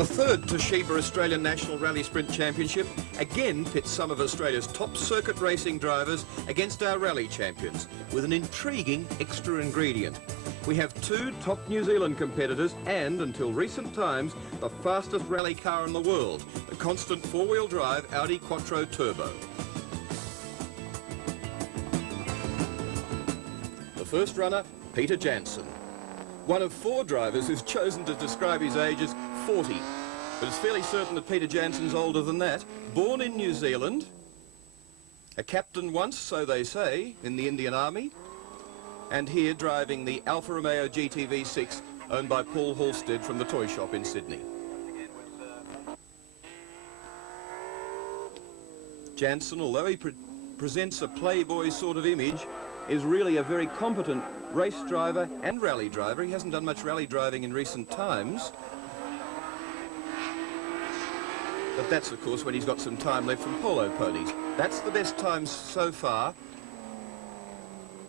The third Toshiba Australian National Rally Sprint Championship again pits some of Australia's top circuit racing drivers against our rally champions with an intriguing extra ingredient. We have two top New Zealand competitors and, until recent times, the fastest rally car in the world, the constant four-wheel drive Audi Quattro Turbo. The first runner, Peter Jansen. One of four drivers who's chosen to describe his age as 40. But it's fairly certain that Peter Jansen's older than that. Born in New Zealand, a captain once, so they say, in the Indian Army, and here driving the Alfa Romeo GTV6 owned by Paul Halstead from the toy shop in Sydney. Jansen, although he presents a playboy sort of image, is really a very competent race driver and rally driver. He hasn't done much rally driving in recent times. But that's, of course, when he's got some time left from polo ponies. That's the best time so far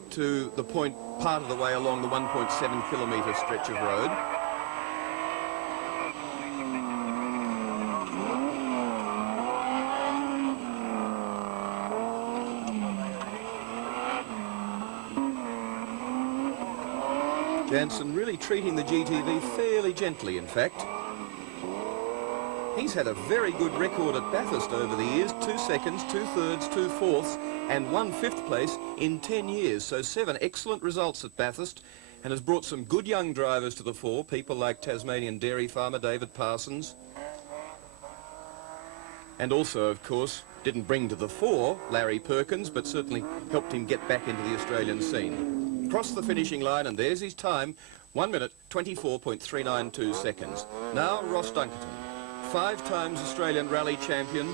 to the point part of the way along the 1.7 kilometre stretch of road. Jansen really treating the GTV fairly gently, in fact. He's had a very good record at Bathurst over the years, 2 seconds, 2 thirds, 2 fourths, and 1 fifth place in 10 years. So 7 excellent results at Bathurst, and has brought some good young drivers to the fore, people like Tasmanian dairy farmer David Parsons. And also, of course, didn't bring to the fore Larry Perkins, but certainly helped him get back into the Australian scene. Across the finishing line, and there's his time, 1 minute 24.392 seconds. Now Ross Dunkerton, 5 times Australian rally champion,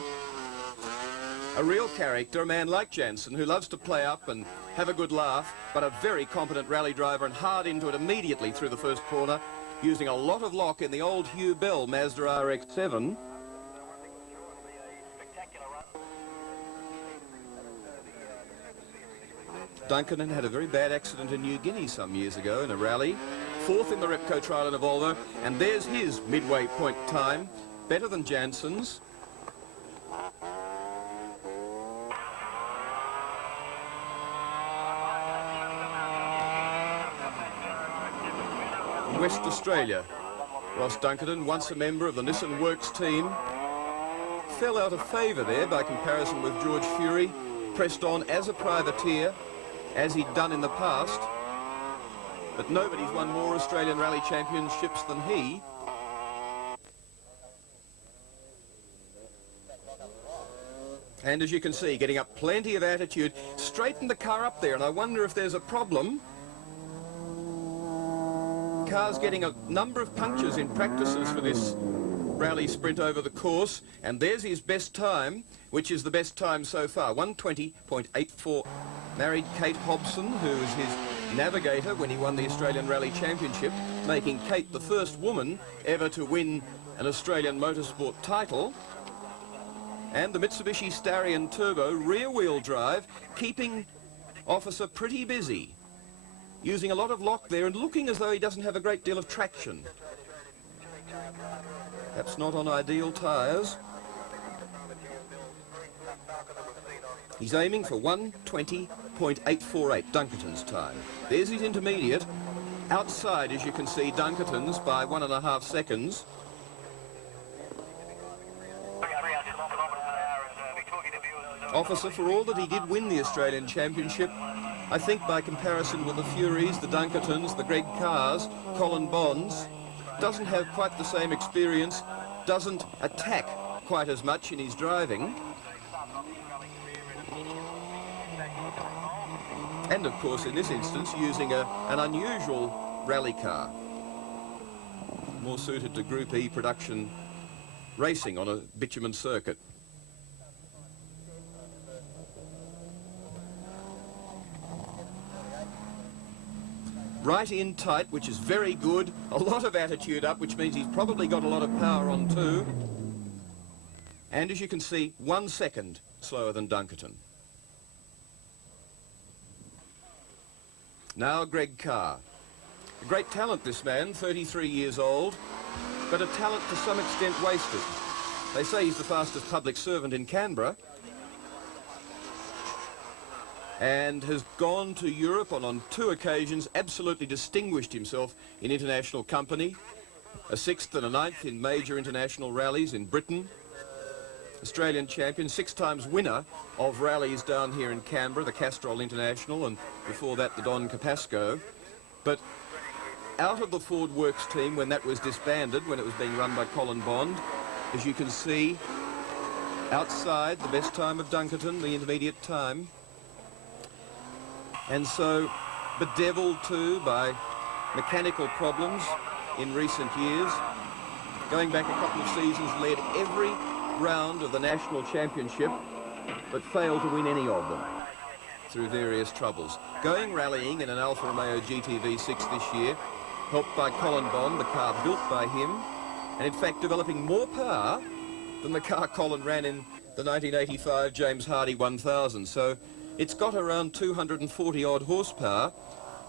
a real character, a man like Jansen who loves to play up and have a good laugh, but a very competent rally driver, and hard into it immediately through the first corner, using a lot of lock in the old Hugh Bell Mazda RX-7. Duncan had a very bad accident in New Guinea some years ago in a rally. 4th in the Repco trial in a Volvo, and there's his midway point time, better than Jansen's. West Australia, Ross Dunkerton, once a member of the Nissan Works team, fell out of favour there by comparison with George Fury, pressed on as a privateer, as he'd done in the past, but nobody's won more Australian Rally Championships than he. And as you can see, getting up plenty of attitude, straightened the car up there, and I wonder if there's a problem. Car's getting a number of punctures in practices for this rally sprint over the course, and there's his best time, which is the best time so far, 1:20.84. Married Kate Hobson, who was his navigator when he won the Australian Rally Championship, making Kate the first woman ever to win an Australian motorsport title. And the Mitsubishi Starion Turbo rear-wheel drive, keeping Officer pretty busy, using a lot of lock there and looking as though he doesn't have a great deal of traction. Perhaps not on ideal tyres. He's aiming for 1:20.848, Dunkerton's time. There's his intermediate. Outside, as you can see, Dunkerton's by 1.5 seconds. Officer, for all that he did win the Australian Championship, I think by comparison with the Furies, the Dunkertons, the Greg Carrs, Colin Bonds, doesn't have quite the same experience, doesn't attack quite as much in his driving. And of course, in this instance, using an unusual rally car, more suited to Group E production racing on a bitumen circuit. Right in tight, which is very good. A lot of attitude up, which means he's probably got a lot of power on too. And as you can see, 1 second slower than Dunkerton. Now Greg Carr. A great talent, this man, 33 years old. but a talent to some extent wasted. They say he's the fastest public servant in Canberra and has gone to Europe on 2 occasions, absolutely distinguished himself in international company, a 6th and a 9th in major international rallies in Britain, Australian champion, 6 times winner of rallies down here in Canberra, the Castrol International, and before that the Don Capasco. But out of the Ford Works team, when that was disbanded, when it was being run by Colin Bond, as you can see, outside the best time of Dunkerton, the intermediate time. And so, bedeviled too by mechanical problems in recent years, going back a couple of seasons, led every round of the national championship, but failed to win any of them through various troubles. Going rallying in an Alfa Romeo GTV6 this year, helped by Colin Bond, the car built by him, and in fact developing more power than the car Colin ran in the 1985 James Hardy 1000. So it's got around 240 odd horsepower,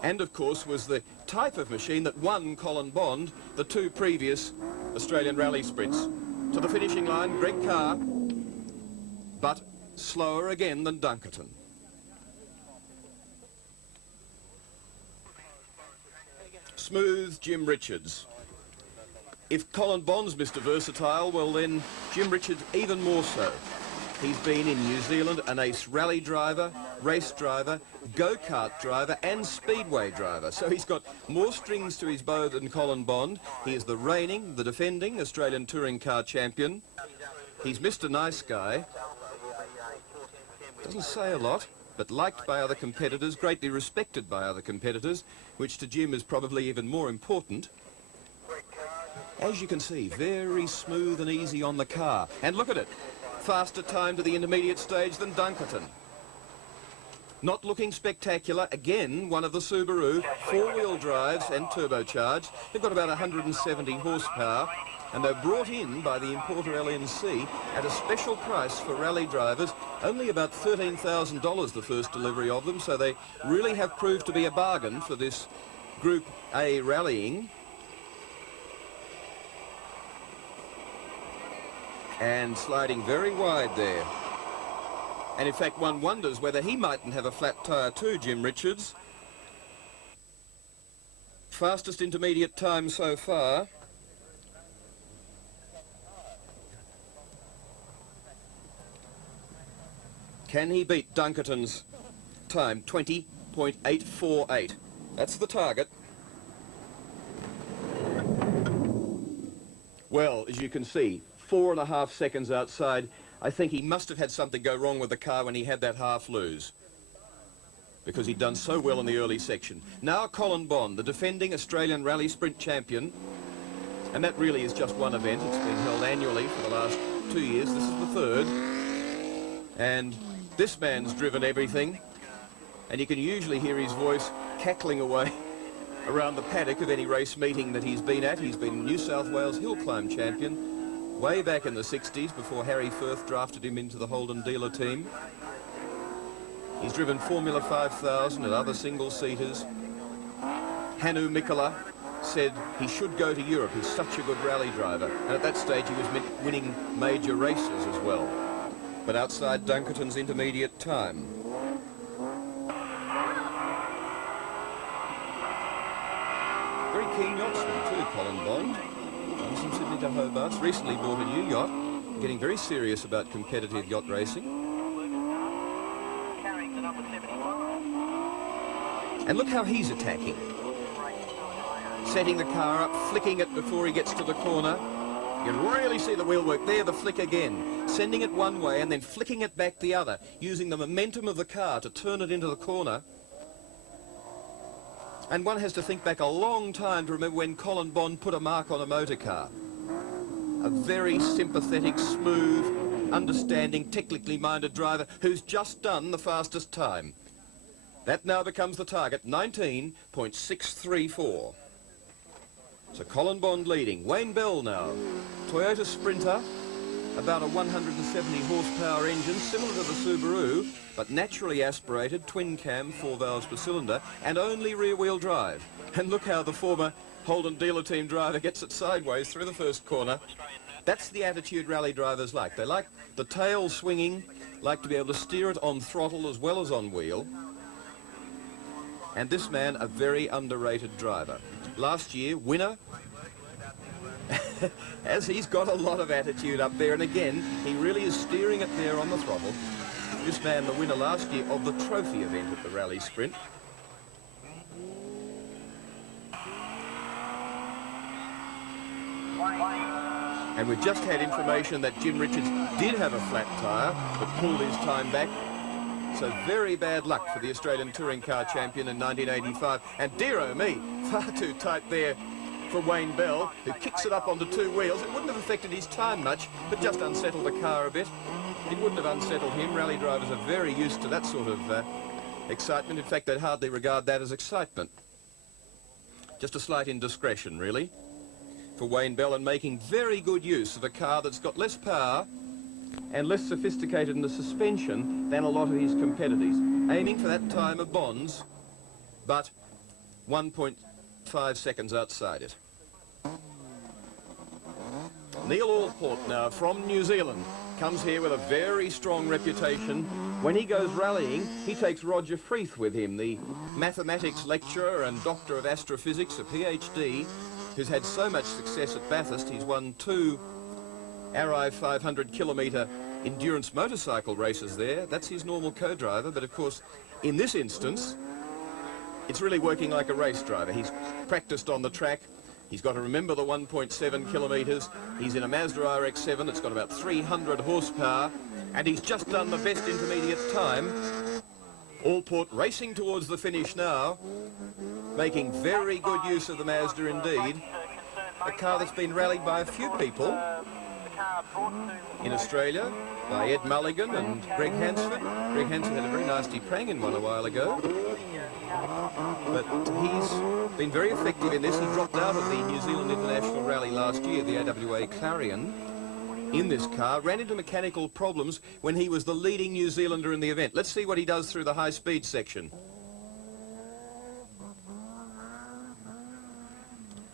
and of course was the type of machine that won Colin Bond the 2 previous Australian rally sprints. To the finishing line, Greg Carr, but slower again than Dunkerton. Smooth Jim Richards. If Colin Bond's Mr. Versatile, well then Jim Richards even more so. He's been in New Zealand an ace rally driver, race driver, go-kart driver and speedway driver. So he's got more strings to his bow than Colin Bond. He is the reigning, the defending Australian touring car champion. He's Mr. Nice Guy. Doesn't say a lot, but liked by other competitors, greatly respected by other competitors, which to Jim is probably even more important. As you can see, very smooth and easy on the car. And look at it. Faster time to the intermediate stage than Dunkerton. Not looking spectacular. Again, one of the Subaru 4-wheel drives and turbocharged. They've got about 170 horsepower, and they're brought in by the importer LNC at a special price for rally drivers, only about $13,000 the first delivery of them, so they really have proved to be a bargain for this Group A rallying. And sliding very wide there. And in fact, one wonders whether he mightn't have a flat tyre too, Jim Richards. Fastest intermediate time so far. Can he beat Dunkerton's time? 20.848. That's the target. Well, as you can see, 4.5 seconds outside. I think he must have had something go wrong with the car when he had that half lose, because he'd done so well in the early section. Now Colin Bond, the defending Australian Rally Sprint champion, and that really is just one event. It's been held annually for the last 2 years. This is the 3rd, and this man's driven everything, and you can usually hear his voice cackling away around the paddock of any race meeting that he's been at. He's been New South Wales hill climb champion way back in the 60s before Harry Firth drafted him into the Holden dealer team. He's driven Formula 5000 and other single-seaters. Hannu Mikkola said he should go to Europe. He's such a good rally driver. And at that stage he was winning major races as well, but outside Dunkerton's intermediate time. Very keen yachtsman too, Colin Bond. Comes from Sydney to Hobart. Recently bought a new yacht. Getting very serious about competitive yacht racing. And look how he's attacking. Setting the car up, flicking it before he gets to the corner. You can really see the wheel work there, the flick again. Sending it one way and then flicking it back the other, using the momentum of the car to turn it into the corner. And one has to think back a long time to remember when Colin Bond put a mark on a motor car. A very sympathetic, smooth, understanding, technically minded driver who's just done the fastest time. That now becomes the target, 19.634. So Colin Bond leading. Wayne Bell now. Toyota Sprinter, about a 170 horsepower engine, similar to the Subaru, but naturally aspirated, twin cam, 4 valves per cylinder, and only rear-wheel drive. And look how the former Holden dealer team driver gets it sideways through the first corner. That's the attitude rally drivers like. They like the tail swinging, like to be able to steer it on throttle as well as on wheel. And this man, a very underrated driver. Last year, winner, as he's got a lot of attitude up there, and again, he really is steering it there on the throttle. This man, the winner last year of the trophy event at the Rally Sprint. And we've just had information that Jim Richards did have a flat tyre, but pulled his time back. So very bad luck for the Australian Touring Car Champion in 1985. And dear oh me, far too tight there for Wayne Bell, who kicks it up onto two wheels. It wouldn't have affected his time much, but just unsettled the car a bit. It wouldn't have unsettled him. Rally drivers are very used to that sort of excitement. In fact, they'd hardly regard that as excitement. Just a slight indiscretion, really, for Wayne Bell, and making very good use of a car that's got less power and less sophisticated in the suspension than a lot of his competitors. Aiming for that time of Bonds, but 1.5 seconds outside it. Neil Allport now from New Zealand comes here with a very strong reputation. When he goes rallying, he takes Roger Freeth with him, the mathematics lecturer and doctor of astrophysics, a PhD, who's had so much success at Bathurst. He's won 2 Arrai 500-kilometre endurance motorcycle races there. That's his normal co-driver, but of course, in this instance, it's really working like a race driver. He's practiced on the track. He's got to remember the 1.7 kilometres. He's in a Mazda RX-7. It's got about 300 horsepower, and he's just done the best intermediate time. Allport racing towards the finish now, making very good use of the Mazda indeed. A car that's been rallied by a few people in Australia, by Ed Mulligan and Greg Hansford. Greg Hansford had a very nasty prang in one a while ago, but he's been very effective in this. He dropped out of the New Zealand International Rally last year, the AWA Clarion, in this car, ran into mechanical problems when he was the leading New Zealander in the event. Let's see what he does through the high-speed section.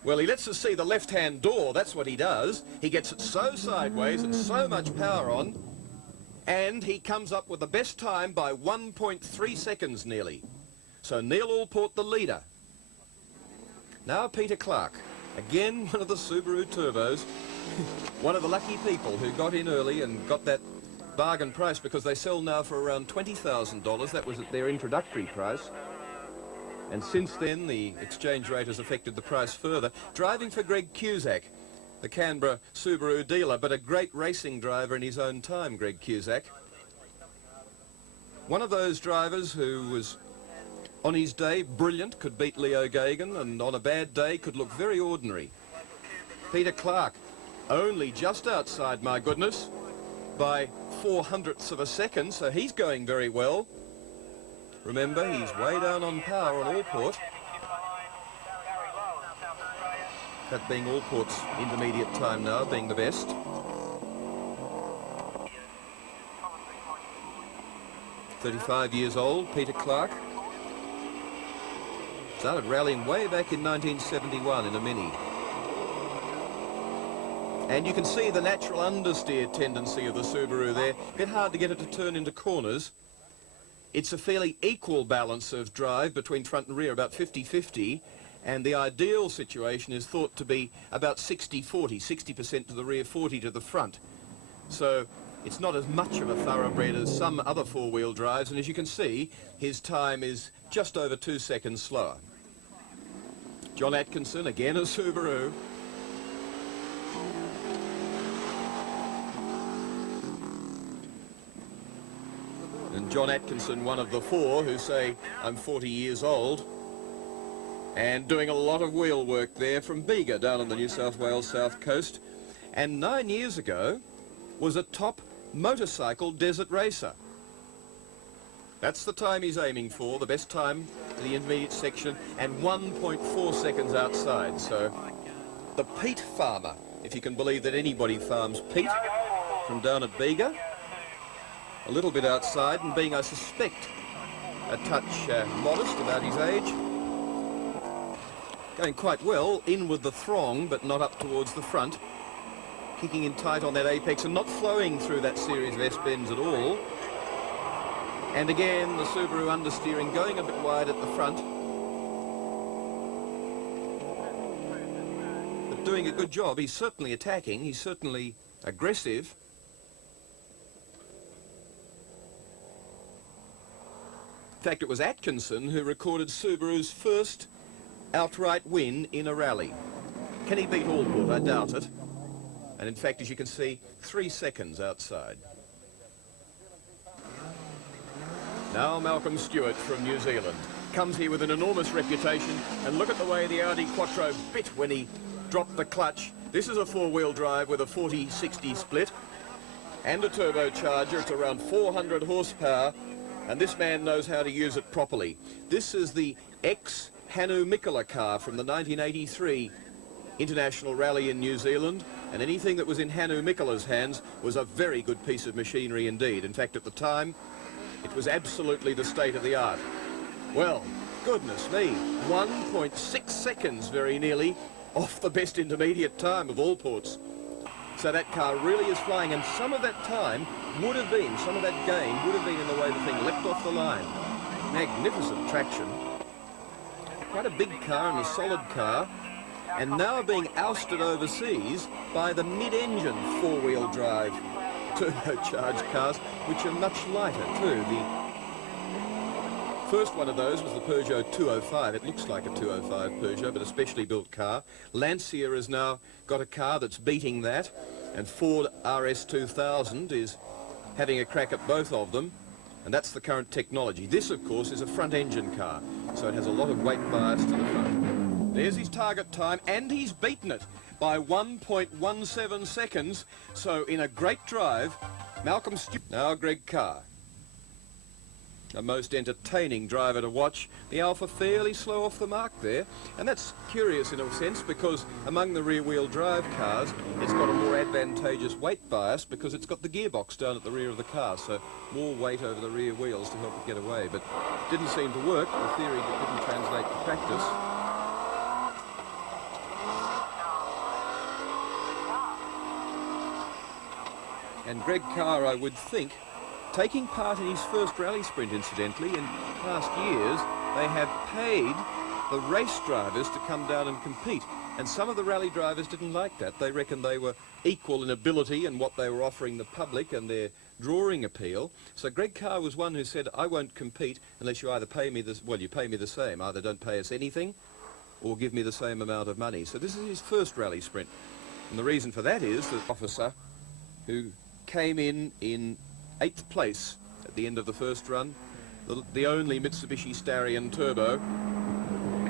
Well, he lets us see the left-hand door. That's what he does. He gets it so sideways and so much power on, and he comes up with the best time by 1.3 seconds nearly. So Neil Allport, the leader. Now Peter Clark, again one of the Subaru Turbos, one of the lucky people who got in early and got that bargain price, because they sell now for around $20,000. That was at their introductory price. And since then, the exchange rate has affected the price further. Driving for Greg Cusack, the Canberra Subaru dealer, but a great racing driver in his own time, Greg Cusack. One of those drivers who was, on his day, brilliant, could beat Leo Gagan, and on a bad day could look very ordinary. Peter Clark, only just outside, my goodness, by 0.04 of a second, so he's going very well. Remember, he's way down on power on Allport. That being Allport's intermediate time now, being the best. "35 years old, Peter Clark. Started rallying way back in 1971 in a Mini. And you can see the natural understeer tendency of the Subaru there. A bit hard to get it to turn into corners. It's a fairly equal balance of drive between front and rear, about 50-50, and the ideal situation is thought to be about 60-40, 60% to the rear, 40 to the front. So it's not as much of a thoroughbred as some other four-wheel drives, and as you can see, his time is just over 2 seconds slower. John Atkinson, again a Subaru. And John Atkinson, one of the four who say, I'm 40 years old, and doing a lot of wheel work there from Bega down on the New South Wales south coast, and 9 years ago was a top motorcycle desert racer. That's the time he's aiming for, the best time for the intermediate section, and 1.4 seconds outside. So the peat farmer, if you can believe that anybody farms peat, from down at Bega, a little bit outside, and being, I suspect, a touch modest about his age. Going quite well, in with the throng, but not up towards the front. Kicking in tight on that apex and not flowing through that series of S-bends at all. And again, the Subaru understeering, going a bit wide at the front. But doing a good job. He's certainly attacking. He's certainly aggressive. In fact, it was Atkinson who recorded Subaru's first outright win in a rally. Can he beat Allport? I doubt it. And in fact, as you can see, 3 seconds outside. Now Malcolm Stewart from New Zealand comes here with an enormous reputation, and look at the way the Audi Quattro bit when he dropped the clutch. This is a four-wheel drive with a 40-60 split and a turbocharger. It's around 400 horsepower, and this man knows how to use it properly. This is the ex-Hannu Mikkola car from the 1983 International Rally in New Zealand, and anything that was in Hannu Mikkola's hands was a very good piece of machinery indeed. In fact, at the time, it was absolutely the state of the art. Well, goodness me, 1.6 seconds very nearly off the best intermediate time of Allport's. So that car really is flying, and some of that time would have been, some of that gain would have been in the way the thing leapt off the line. Magnificent traction. Quite a big car and a solid car, and now being ousted overseas by the mid-engine four-wheel drive turbocharged cars, which are much lighter too. The first one of those was the Peugeot 205. It looks like a 205 Peugeot, but a specially built car. Lancia has now got a car that's beating that, and Ford RS2000 is having a crack at both of them, and that's the current technology. This, of course, is a front-engine car, so it has a lot of weight bias to the front. There's his target time, and he's beaten it by 1.17 seconds. So in a great drive, Malcolm Stewart. Now Greg Carr. A most entertaining driver to watch. The Alpha fairly slow off the mark there. And that's curious in a sense, because among the rear-wheel drive cars, it's got a more advantageous weight bias because it's got the gearbox down at the rear of the car. So more weight over the rear wheels to help it get away. But it didn't seem to work. The theory didn't translate to practice. And Greg Carr, I would think, taking part in his first rally sprint, incidentally, in past years, they have paid the race drivers to come down and compete. And some of the rally drivers didn't like that. They reckoned they were equal in ability and what they were offering the public and their drawing appeal. So Greg Carr was one who said, I won't compete unless you either pay me this, well, you pay me the same. Either don't pay us anything or give me the same amount of money. So this is his first rally sprint. And the reason for that is the officer who came in 8th place at the end of the first run, the only Mitsubishi Starion Turbo.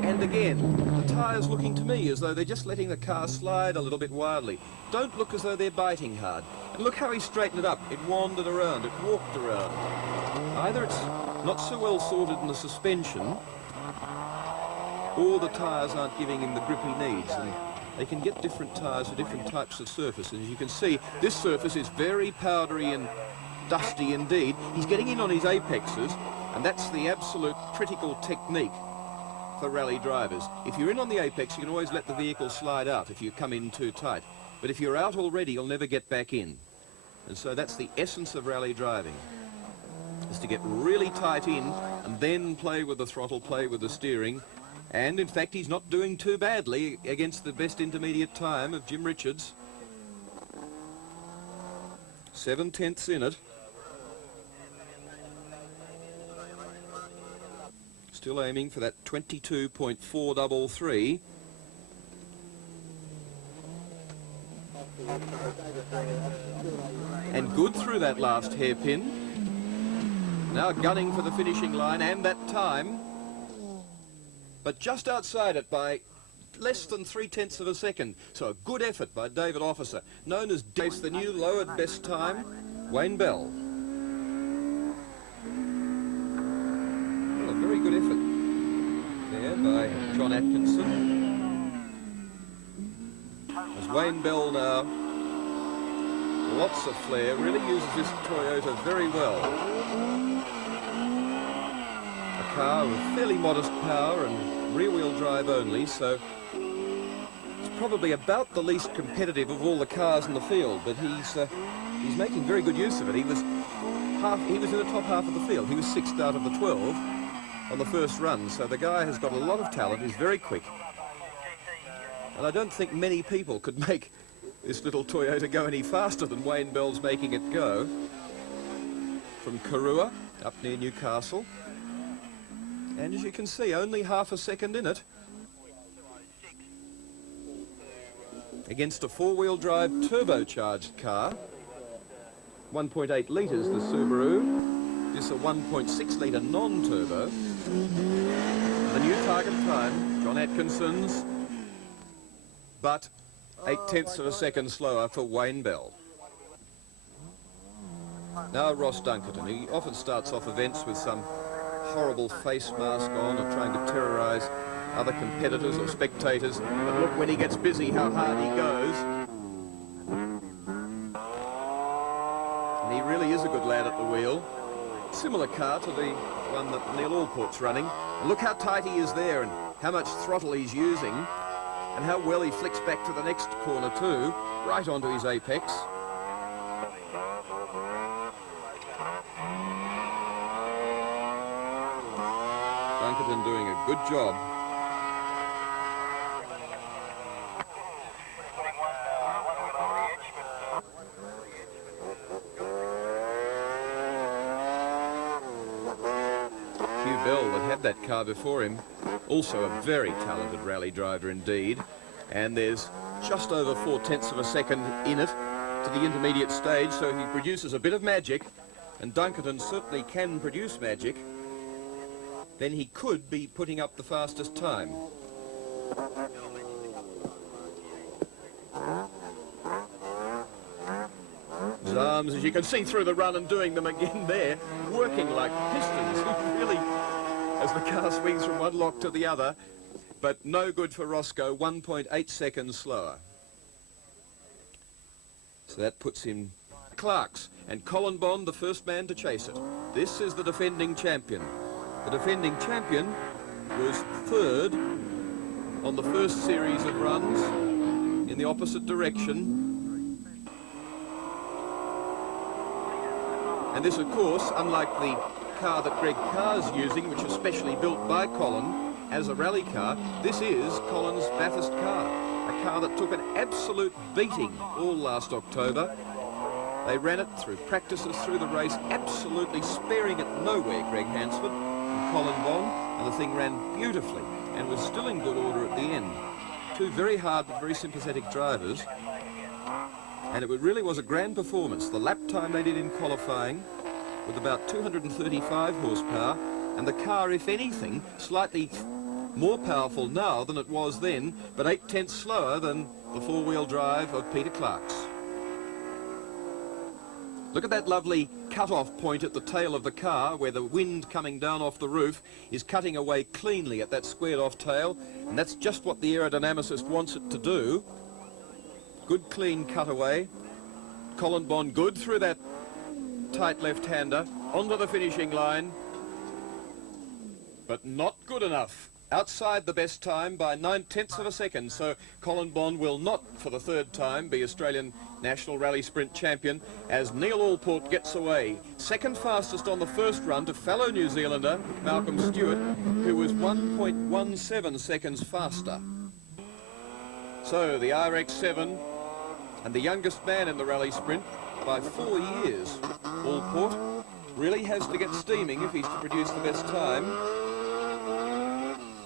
And again, the tyres looking to me as though they're just letting the car slide a little bit wildly. Don't look as though they're biting hard. And look how he straightened it up. It wandered around, it walked around. Either it's not so well sorted in the suspension, or the tyres aren't giving him the grip he needs. And they can get different tyres for different types of surface. And as you can see, this surface is very powdery and dusty indeed. He's getting in on his apexes, and that's the absolute critical technique for rally drivers. If you're in on the apex, you can always let the vehicle slide out if you come in too tight. But if you're out already, you'll never get back in. And so that's the essence of rally driving, is to get really tight in and then play with the throttle, play with the steering. And in fact, he's not doing too badly against the best intermediate time of Jim Richards. 7/10 in it. Still aiming for that 22.433. And good through that last hairpin. Now gunning for the finishing line, and that time, but just outside it by less than 3/10 of a second. So a good effort by David Officer, known as Dace, the new lowered best time, Wayne Bell. Well, a very good effort there by John Atkinson. As Wayne Bell now, lots of flair, really uses this Toyota very well. A car with fairly modest power and rear-wheel drive only, so it's probably about the least competitive of all the cars in the field, but he's making very good use of it. He was in the top half of the field. He was 6th out of the 12 on the first run, so the guy has got a lot of talent. He's very quick. And I don't think many people could make this little Toyota go any faster than Wayne Bell's making it go. From Karua, up near Newcastle. And as you can see, only half a second in it. Against a four-wheel drive turbocharged car. 1.8 litres, the Subaru. This is a 1.6 litre non-turbo. The new target time, John Atkinson's, but 0.8 of a second slower for Wayne Bell. Now Ross Dunkerton. He often starts off events with some horrible face mask on and trying to terrorise other competitors or spectators. But look, when he gets busy, how hard he goes. And he really is a good lad at the wheel. Similar car to the one that Neil Allport's running. And look how tight he is there and how much throttle he's using and how well he flicks back to the next corner too, right onto his apex. Duncan doing a good job. Hugh Bell, that had that car before him, also a very talented rally driver indeed. And there's just over 0.4 of a second in it to the intermediate stage, so he produces a bit of magic, and Dunkerton certainly can produce magic. Then he could be putting up the fastest time. His arms, as you can see through the run and doing them again there, working like pistons. He really, as the car swings from one lock to the other, but no good for Roscoe, 1.8 seconds slower. So that puts him Clark's, and Colin Bond the first man to chase it. This is the defending champion. The defending champion was third on the first series of runs in the opposite direction. And this, of course, unlike the car that Greg Carr's using, which is specially built by Colin as a rally car, this is Colin's Bathurst car, a car that took an absolute beating all last October. They ran it through practices, through the race, absolutely sparing it nowhere, Greg Hansford and Colin Bond, and the thing ran beautifully and was still in good order at the end. Two very hard but very sympathetic drivers, and it really was a grand performance. The lap time they did in qualifying with about 235 horsepower, and the car, if anything, slightly more powerful now than it was then, but 0.8 slower than the four-wheel drive of Peter Clark's. Look at that lovely cut-off point at the tail of the car where the wind coming down off the roof is cutting away cleanly at that squared-off tail, and that's just what the aerodynamicist wants it to do. Good clean cutaway. Colin Bond good through that tight left-hander onto the finishing line, but not good enough. Outside the best time by 0.9 of a second, so Colin Bond will not, for the third time, be Australian National Rally Sprint champion as Neil Allport gets away. Second fastest on the first run to fellow New Zealander Malcolm Stewart, who was 1.17 seconds faster. So the RX-7 and the youngest man in the rally sprint by 4 years. Allport really has to get steaming if he's to produce the best time.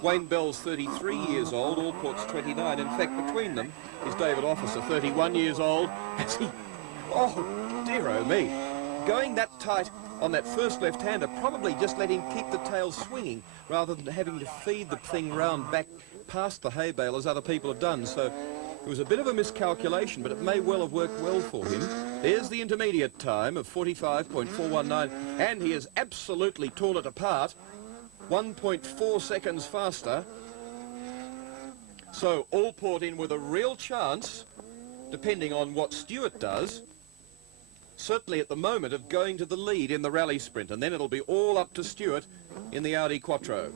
Wayne Bell's 33 years old, Allport's 29. In fact, between them is David Officer, 31 years old. As he, oh, dear oh me, going that tight on that first left-hander, probably just let him keep the tail swinging rather than having to feed the thing round back past the hay bale as other people have done. So it was a bit of a miscalculation, but it may well have worked well for him. There's the intermediate time of 45.419, and he has absolutely torn it apart. 1.4 seconds faster. So Allport in with a real chance, depending on what Stewart does. certainly at the moment, of going to the lead in the rally sprint, and then it'll be all up to Stewart in the Audi Quattro.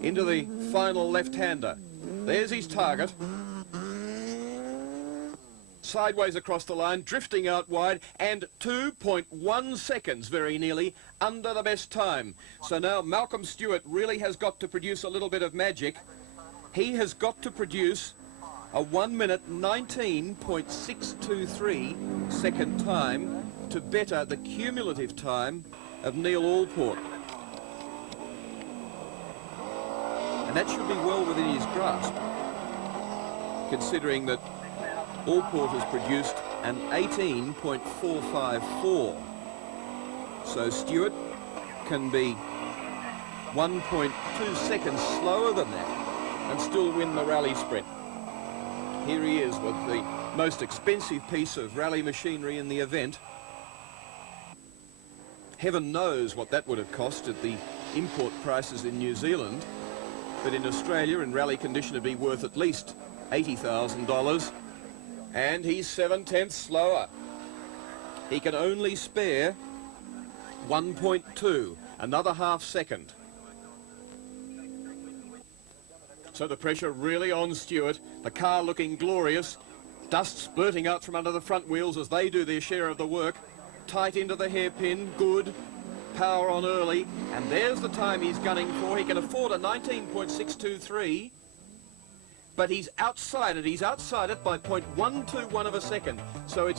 Into the final left-hander. There's his target. Sideways across the line, drifting out wide, and 2.1 seconds, very nearly, under the best time. So now Malcolm Stewart really has got to produce a little bit of magic. He has got to produce a 1 minute 19.623 second time to better the cumulative time of Neil Allport. And that should be well within his grasp, considering that Allport has produced an 18.454. So Stewart can be 1.2 seconds slower than that and still win the rally sprint. Here he is with the most expensive piece of rally machinery in the event. Heaven knows what that would have cost at the import prices in New Zealand, but in Australia in rally condition it'd be worth at least $80,000. And he's 7/10 slower. He can only spare 1.2, another half second. So the pressure really on Stewart. The car looking glorious. Dust spurting out from under the front wheels as they do their share of the work. Tight into the hairpin, good. Power on early. And there's the time he's gunning for. He can afford a 19.623. But he's outside it. He's outside it by 0.121 of a second. So it's